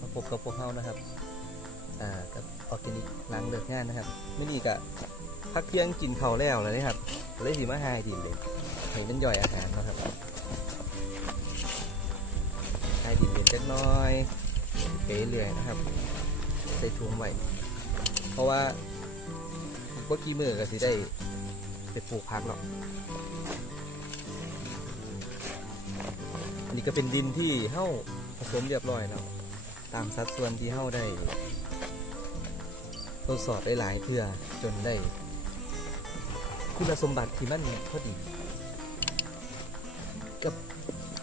มาพบกับพวกเรานะครับอ่ากับออร์แกนิกล้างเลิกงานนะครับไม่นี่กะพักเที่ยงกินข้าวแล้วเลยนะครับเลยสีมาหายดินเลยให้มันย่อยอาหารนะครับหายดินเย็นจักน้อยเป๋เรื่อยนะครับ ใส่ถุงไว้เพราะว่ากว่ากี่มือก็สิได้ไปปลูกพักหรอกอันนี้ก็เป็นดินที่เฮ้าผสมเรียบร้อยแล้ว ตามสัดส่วนที่เฮ้าได้ ทดสอบได้หลายเทื่อจนได้ คุณสมบัติที่มันพอดี กับ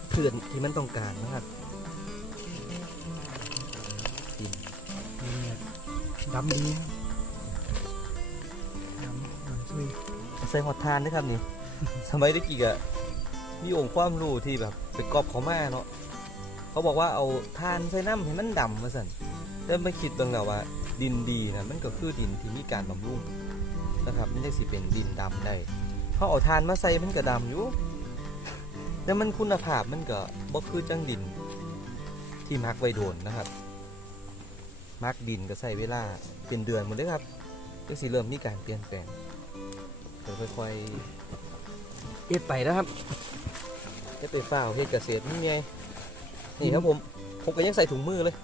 เพื่อนที่มันต้องการนะครับดินเนี่ยดำดีครับดำดำซุยใส่หอดทานนะครับนี่ สมัยตะกี้อะมีองค์ความรู้ที่แบบไปกอบเขามาเนาะ เขาบอกว่าเอาทานใส่น้ำให้มันดำมาสั่นแล้วมาคิดเบิ่งแล้วว่า ดินดีนะมันก็คือดินที่มีการบำรุงนะครับมันจะสิเป็นดินดำได้เขาเอาทานมาใส่มันก็ดำอยู่แต่มันคุณภาพมันก็บ่คือจังดินที่มักไว้โดนนะครับมักดินก็ใส่เวลาเป็นเดือนหมดเลยครับก็สิเริ่มมีการเปลี่ยนแปลงค่อยๆเอ็ดไปนะครับจะไปฝ้าวเฮ็ดเกษตรนี่ไง นี่ครับผม ผมก็ยังใส่ถุงมือเลย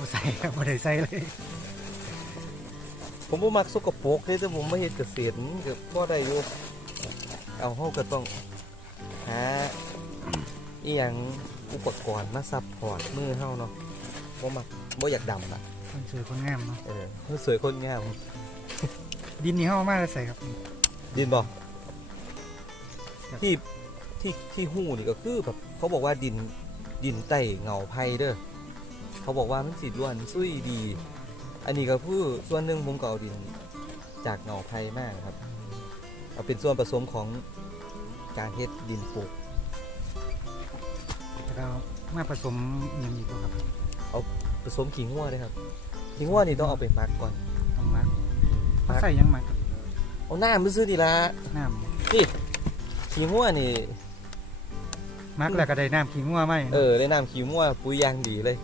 มาใส่ครับมาได้ใส่เลย ผมบ่มักสกปรกเลยแต่ผมมาเฮ็ดเกษตรมันก็บ่ได้อยู่เอาเฮาก็ต้องหาอีหยังอุปกรณ์มาซัพพอร์ตมือเฮาเนาะบ่มักบ่อยากดำล่ะคนสวยคนงามเนาะเออเฮาสวยคนงามดินนี่เฮามากเลยใส่ครับ ดินบอกครับที่ที่ที่หู้นี่ก็คือแบบเขาบอกว่าดิน ดินไต่เงาไผ่เด้อเขาบอกว่ามันสีด้วนซุยดี อันนี้ก็คือส่วนหนึ่งผมก็เอาดินจากเงาไผ่มากครับ เอาเป็นส่วนผสมของการเฮ็ดดินปลูกแล้วก็มาผสมอหย่างอีกบ่ครับผสมขิงหัวเลยครับขิงหัวนี่ต้องเอาไปหมักก่อนต้องมักมักใส่หยังมักเอาน้ำไปซื้อดีละน้ขิงหัวนี่ำ มักแล้วก็ได้น้ำขี้งัวไหมเออได้น้ำขิงหัวปุ๋ยอยางดีเลย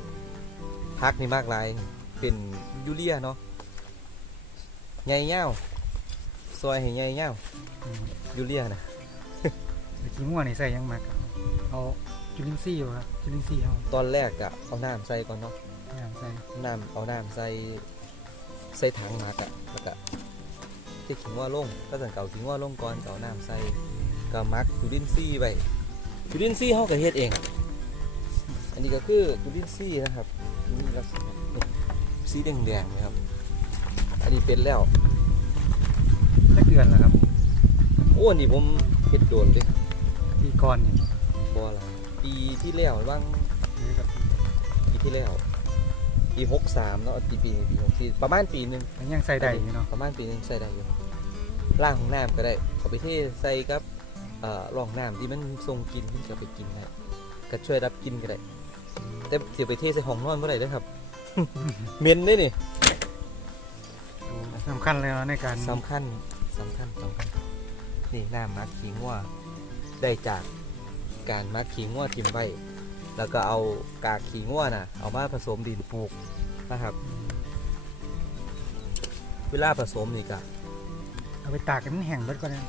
พักนี่มากหลายเป็นยูเรียเนาะใหญ่เง่าซอยให้ใหญ่เง่ามยูเรียนะแล้วขี้งัวนี่ใส่หยังมักครับเอาจุลินทรีย์บ่ครับจุลินทรีย์เอาตอนแรกอะเอาน้ำใส่ก่อนเนาะน้ำใส่น้ำเอาน้ำใส่ใส่ถังหมักอะแล้วก็ที่ขิงว่าลงก็สั่งเก่าขิงว่าลงก่อนก็เอาน้ำใส่ก็หมักจุลินทรีย์ไว้ จุลินทรีย์เขาก็เฮ็ดเองอะอันนี้ก็คือจุลินทรีย์นะครับนี่ลักษณะนี่สีแดงๆนะครับ อันนี้เป็นแล้วได้เดือนแล้วครับโอ้อันนี้ผมเฮ็ดโดนเลยปีก่อนนี่บ่ละปีที่แล้วบ้างหรือกับปีที่แล้วปีหกสามเนาะปีปีนี้ปีหกสี่ประมาณปีหนึ่งมันยังใส่ได้อยู่เนาะประมาณปีหนึงใส่ได้อยู่ล่างของน้ำก็ได้เอาไปเทใส่กับเอ่อ รองน้ำที่มันทรงกลินที่จะไปกินได้ก็ช่วยรับกลินก็ได้แต่เสียไปเทใส่ห้องนอนเมื่อไหร่ด้วยครับเหม็นได้นี่สำคัญเลยเนาะในการสำคัญสำคัญสำคัญนี่น้ำมักขิงว่าได้จากการมักขิงว่าทิมไว้แล้วก็เอากากขิงว่าน่ะ เอามาผสมดินปลูกนะครับ เวลาผสมนี่ก็เอาไปตากให้มันแห้งเบิดก่อนนะ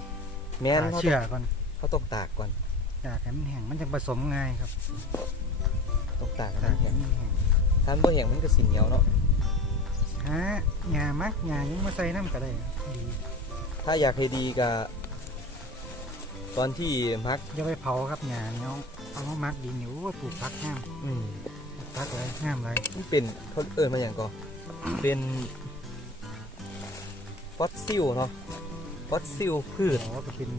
แม่นตากเขาเชื่ต้อองก่อน เขาต้องตากก่อน ตากให้มันแห้งมันจะผสมง่ายครับต้องตากให้ตามักนให้แห้งมันแห้งถ้ามันบ่แห้งมันก็สิเหนียวเนาะหาหญ้ามักหญ้ายังมาใส่น้ำก็ได้ดีถ้าอยากให้ดีก็ตอนที่มักอย่าไปเผาครับหญ้าเนาะเอามามักดินอยู่โอ้ยปลูกพักงามอืมปลูกพักเลยงามเลยมันเป็นเขาเอิ้นมาอย่างก่อนเป็นฟอสซิลเนาะฟอสซิลพืช อ๋อก็เป็น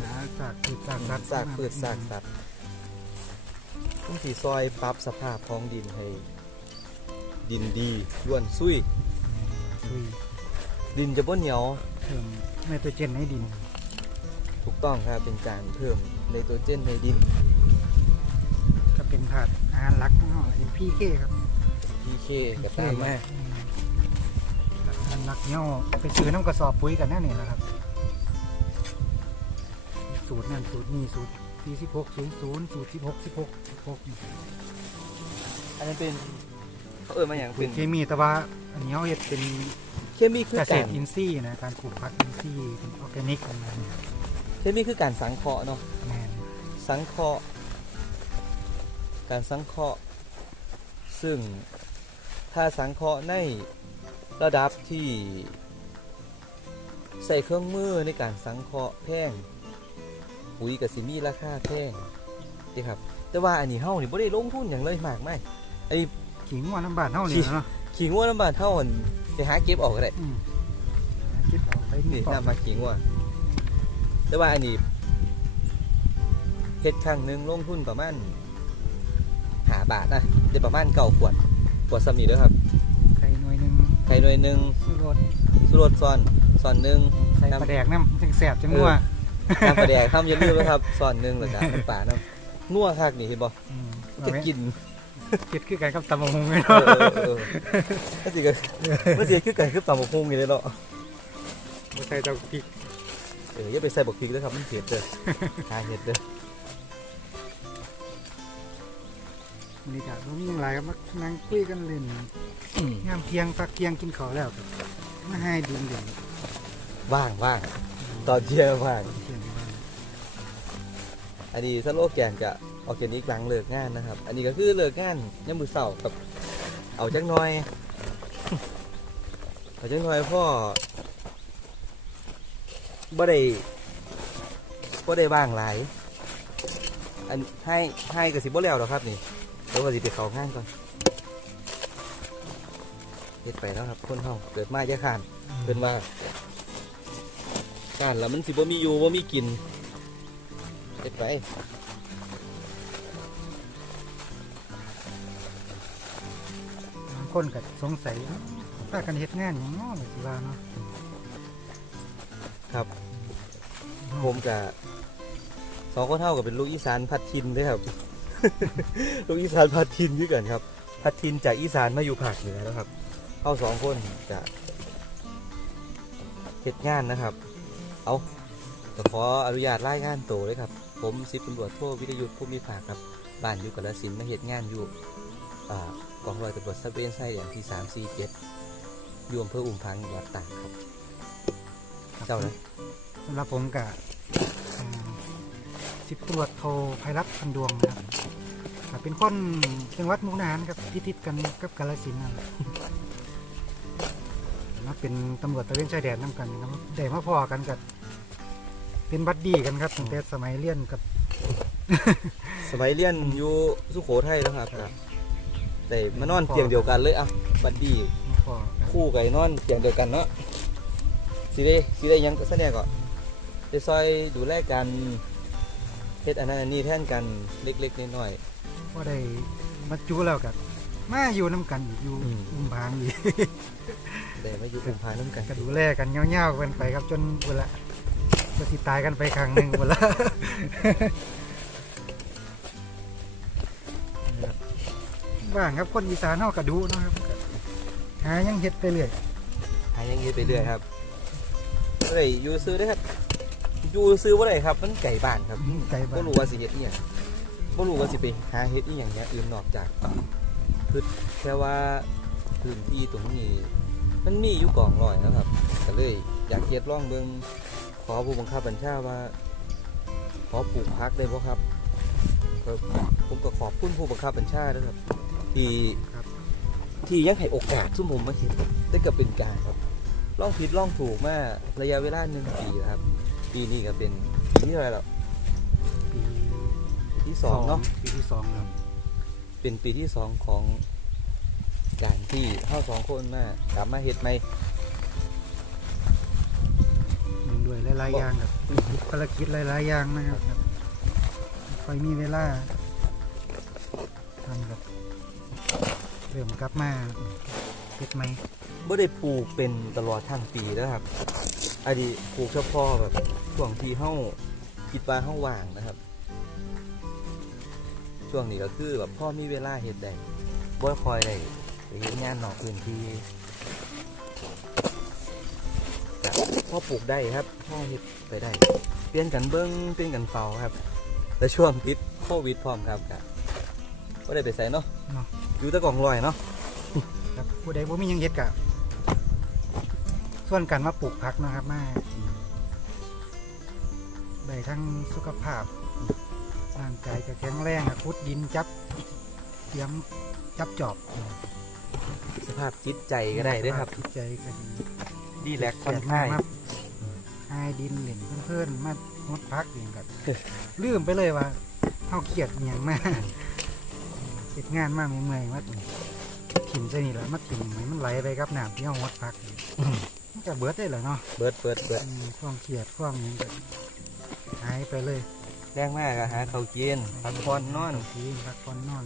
หญ้าสากพืชสากสัตว์ซากพืชซากสัตว์ต้องสีซอยปรับสภาพของดินให้ ดินดีล้วนซุยคุยดินจะบ่เหนียวเพิ่มไนโตรเจนให้ดิน ถูกต้องครับเป็นการเพิ่มไนโตรเจนในดิน ก็เป็นถาดอาหารหลักของเราเป็นพีเคครับ PK กับตามมาอืมอาหารหลักเนี่ยเอาไปซื้อน้ำกระสอบปุ๋ยกันแน่นี่แหละครับ สูตรนั่นสูตรนี่สูตรปีสิบหกศูนย์ศูนย์สูตรสิบหกสิบหกสิบหกอันนั้นเป็นเขาเอ่ยมาอย่างเป็นเคมีแต่ว่าอันนี้เขาเห็ดเป็นเคมีคือเกษกาตรรอินทรีย์นะการปลูกผักอินทรีย์เป็นออร์แกนิกอะไรเนี่ยเคมีคือการสังเคราะห์เนาะ แมนสังเคราะห์การสังเคราะห์ซึ่งถ้าสังเคราะห์ในระดับที่ใส่เครื่องมือในการสังเคราะห์แพง ปุ๋ยกับสิมีราคาแพงนี่ครับ แต่ว่าอันนี้เฮานี่บ่ได้ลงทุนอย่างเลยมากไม่ไอ้ขิงว่าน้ำบาดเท่าเนี่ยเนาะขิงว่าน้ำบานเท่าอันไปหาเก็บออกก็ได้อืมคิดออกไปนี่ก่อนน้ำมาขิงว่าแต่ว่าอันนี้เฮ็ดครั้งหนึ่งลงทุนประมาณหาบาทนะได้ประมาณเก้าขวดขวดซ้ำนี่เด้อครับไข่หน่วยหนึ่งไข่หน่วยหนึ่งซื้อรถสุรสซอนซอนหนึ่งใส่ปลาแดกน้ำจังแสบจังนัว น้ำปลาแดกข้ามอย่าลืมนะครับซอนหนึ่งแล้วก็น้ำปลาน้ำนัวคักนี่เห็นบ่อืมจะกินคิดคือกันกับตำบักหงเลยเอเนาะอเออเออมันสิก็มันสิคือไก่คือตำบักหุ่งนี่เลยเนาะบ่ใส่เจ้าพริกเอออย่าไปใส่บักพริกเด้อครับมันเผ็ดเด้อหาเห็ดเด้อบรรยากาศมันมีอย่างไรครับมานั่งคุยกันเล่นงามเที่ยงพักเที่ยงกินข้าวแล้วครับมาให้ดื่มเด่นว่างว่าง ตอนเที่ยงว่างเทียงว่าอันนี้สโลแกนจะออร์แกนิกหลังเลิกงานนะครับ อันนี้ก็คือเลิกงานยามมื้อเช้ากับเอาจักหน่อย เอาจักหน่อยพ่อบ่ได้บ่ได้ว่างหลายอันให้ให้ก็สิบ่แล้วดอกครับนี่เดี๋ยวก็สิไปเขางานก่อนเฮ็ดไปแล้วครับคนเฮาเกิดมาจะขานเพิ่นว่า การแล้วมันสิบ่มีอยู่บ่มีกินเฮ็ดไปบางคนก็สงสัยถ้ากันเฮ็ดงานอย่างน้อเลยสิว่าเนาะครับผมกับสองคนเท่ากับเป็นลูกอีสานพัดทินด้วยครับ ลูกอีสานพัดทินด้วยกันครับ พัดทินจากอีสานมาอยู่ภาคเหนือแล้วครับ เข้าสองคนจะเหตุงานนะครับ เอาขออนุญาตรายงานโตเลยครับ ผมสิบตำรวจโทวิทยุทธ์ผู้มีภาคครับบ้านอยู่กาฬสินธุ์มาเหตุงานอยู่กองร้อยตำรวจซับเวนไซอย่างที่สามสี่เจ็ดอยู่อำเภออุ้มพังจังหวัดตากครับเจ้าเลยสำหรับผมกับสิบตำรวจโทภัยรัตน์พันดวงนะครับเป็นคนจังหวัดมุกดาหารครับที่ติดกันกับกาฬสินธุ์นั่นแหละมาเป็นตำรวจตระเวนชายแดนนํกันครับได้มาพอกันกับ เป็นบัดดี้กันครับตั้งแต่สมัยเรียนกับ สมัยเรียนอยู่สุโขทัยแล้วครับ แต่มานอนเตียงเดียวกันเลยอะบัดดี้มาพอกันคู่ไก่นอนเตียงเดียวกันเนาะสิได้สิได้หยังก็แสดงก่อนจะซอยดูแลกันเฮ็ดอันนั้นอันนี้แทนกันเล็กๆน้อยพอได้มาจูแล้วกับมาอยู่น้กันอีกอยู่อืม อุ้มพางอีกๆแต่มาอยู่เป็นพาน้ำกัน ก็ดูแลกันเงี้ยวๆกันไปครับจนเวลา จะสิตายกันไปครั้งหนึ่งเวลาว่างครับคนอีสานเฮากระดูเนาะครับก็หายังเฮ็ดไปเรื่อยหายังยืดไปเรื่อยครับเฮ้ยอยู่ซื้อได้อครับอยู่ซื้อว่าไรครับมันไก่บ้านครับใจบ้าบ่นรู้ว่าสิเฮ็ดอีหยังบ่รู้ว่าสิไปหาเฮ็ดอีหยังเนี้ยอื่นนอกจากคือแค่ว่าพื้นที่ตรงนี้ มันมีอยู่กองลอยนะครับก็เลยอยากเฮ็ดร่องเบิ่ง ขอผู้บังคับบัญชาว่า ขอปลูกพักได้บ่ครับก็ผมก็ขอบคุณผู้บังคับบัญชาด้วยครับ ที่ครับที่ยังให้โอกาสซุ่มผมมาเห็นได้ก็เป็นการครับล่องผิดล่องถูกมาระยะเวลาหนึ่งปีนะครับ ปีนี้ก็เป็นปีที่เท่าไหรแล้วปีปีที่สองเนาะปีที่สองครับเป็นปีที่สองของการที่เข้าสองคนมากลับมาเฮ็ดไหม ด้วยหลายๆอย่างครับภารกิจหลายๆอย่างนะครับค่อยมีเวลาทำครับเริ่มกลับมาเฮ็ดไหมบ่ได้ปลูกเป็นตลอดทั้งปีแล้วครับอันนี้ปลูกเฉพาะแบบช่วงที่เฮาคิดว่าเฮาว่างนะครับ ช่วงนี้ก็คือแบบพ่อมีเวลาเฮ็ดได้บ่คอยได้ไปเฮ็ดงานนอกพื้นที่ พ่อปลูกได้ครับพ่อเฮ็ดไปได้ เปลี่ยนกันเบิ้งเปลี่ยนกันเฝ้าครับแล้วช่วงติดโควิดพร้อมครับก็บ่ได้ไปใส่เนาะเนาะ อยู่แตะกล่องลอยเนาะครับผู้ใดบ่มีหยังเฮ็ดกะส่วนกันมาปลูกผักนะครับมาได้ทั้งสุขภาพร่างกายก็แข็งแรงอะขุดดินจับเสียมจับจอบสภาพจิตใจก็ได้เด้วยครับ จิตใจกัน ดีแลกซ์ผ่อนคลายมาหายดินเล่นเพื่อนๆมางดพักอย่างกับลืมไปเลยว่าเฮาเครียดอหย่างมากเฮ็ดงานมากเมื่อยๆมาถิ่มใส่นี่แหละมาถิ่มให้มันไหลไปกับน้ำที่เฮางดพักนี่มันก็เบิดได้แหละเนาะเบิดเบิดเบิดอืมความเครียดความหยังก็หายไปเลยแรงมากอะหาเขาวกินพักผ่อนนอนทีพักผ่อนนอน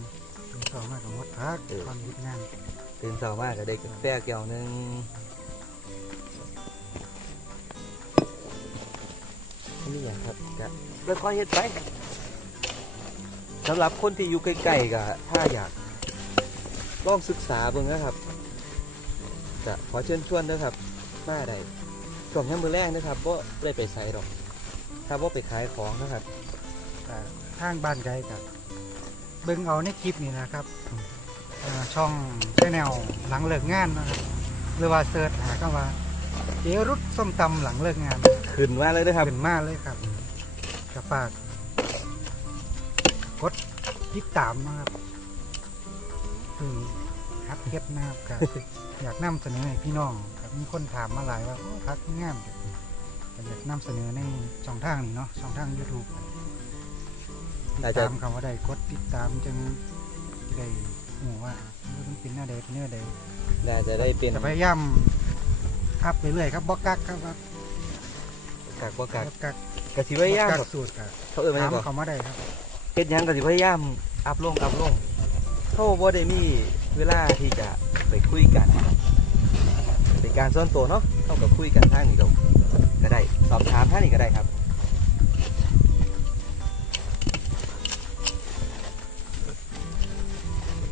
ตื่นเช้ามาก็งดพักเออความเฮ็ดงานตื่นเช้ามากก็ได้กาแฟแก้วหนึง นี่อย่างครับก็ค่อยเฮ็ดไปสำหรับคนที่อยู่ใกล้ๆก็ถ้าอยากลองศึกษาเบิ่งนะครับจะขอเชิญชวนด้วยครับมาได้ช่วงยามมื้อแรกนะครับบ่ได้ไปไสดอก ถ้าบ่ไปขายของนะครับทางบ้านไกลกับเบิ่งเอาในคลิปนี่นะครับอ่าช่องแนลหลังเลิกงานนะครับหรือว่าเสิร์ชหาก็ว่าเจรุดส้มตำหลังเลิกงาน ขึ้นมาเลยนะครับขึ้นมาเลยครับกับฝากกดติดตามนะครับถึงฮัดเก็ตนะครับครับ อยากนำเสนอให้พี่น้องครับมีคนถามมาหลายว่าโอ้พักงามก็อยากนำเสนอในช่องทางนี้เนาะช่องทาง YouTube ติดอาจจะตามคำว่าใดกดติดตามจึงจะได้หูว่ามันเป็นเนื้อใดเป็นเนื้อใดน่าจะได้เป็น จะพยายามอัพไปเรื่อยครับบอกกักครับว่า กักบ่กักบอกกักกะสิพยายามกัแบกบสูตรกับเขาเอ่ยมาถามบอกเขามาได้ครับเฮ็ดหยังกะสิพยายามอัพลงอัพลงเขาบ่ได้มีเวลาที่จะไปคุยกันเป็นการส่วนตัวเนาะเขาก็คุยกันทางนี้ก็ก็ได้สอบถามทางนี้ก็ได้ครับ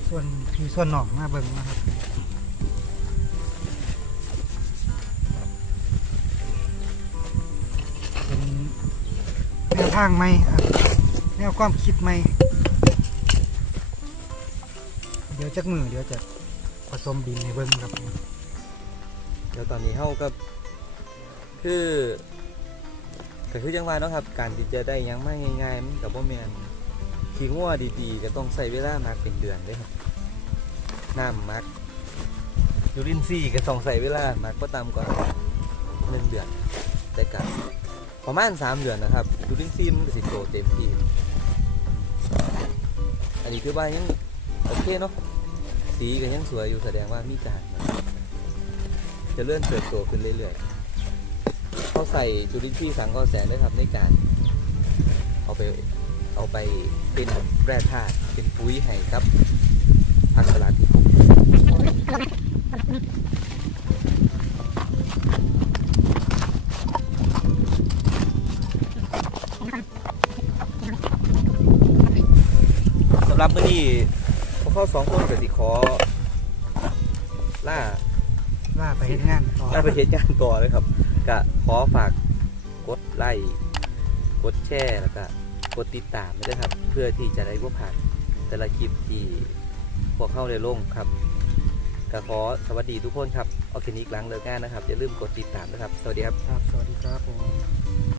ส่วนพี่ส่วนน้องมาเบิ่งนะครับ ทางไหมครับแนวความคิดไหมเดี๋ยวจักมือเดี๋ยวจะผสมดินให้เบิ่งครับ เดี๋ยวตอนนี้เฮาก็คือก็คือจังว่าเนาะครับ การที่จะได้หยังมาง่ายๆมันก็บ่แม่นขี้งัวดีๆก็ต้องใช้เวลามักเป็นเดือนเด้ครับน้ำมักยูรินซีย์ก็ต้องใช้เวลามักบ่ต่ำกว่าหนึ่งเดือนแต่ก็ ประมาณสามเดือนนะครับยูรินซีมันก็สิโตเต็มที่ อันนี้คือว่ายังโอเคเนาะสีก็ยังสวยอยู่แสดงว่ามีการจะเลื่อนเติบโตขึ้นเรื่อยๆเขาใส่จุลินทรีย์สังเคราะห์แสงด้วยครับในการเอาไปเอาไปเป็นแร่ธาตุเป็นปุ๋ยให้กับผักสลัดที่เขาำหรับมื้อนี้พวกเขาสองคนก็สิขอล่าล่าไปเฮ็ดงานต่อได้ไปเฮ็ดงานต่อเลยครับก็ขอฝากกดไลค์กดแชร์แล้วก็กดติดตามด้วยครับ เพื่อที่จะได้บ่พลาดแต่ละคลิปที่พวกเข้าได้ลงครับก็ขอสวัสดีทุกคนครับออร์แกนิกหลังเลิกงานนะครับ อย่าลืมกดติดตามนะครับ สวัสดีครับ ครับ สวัสดีครับผม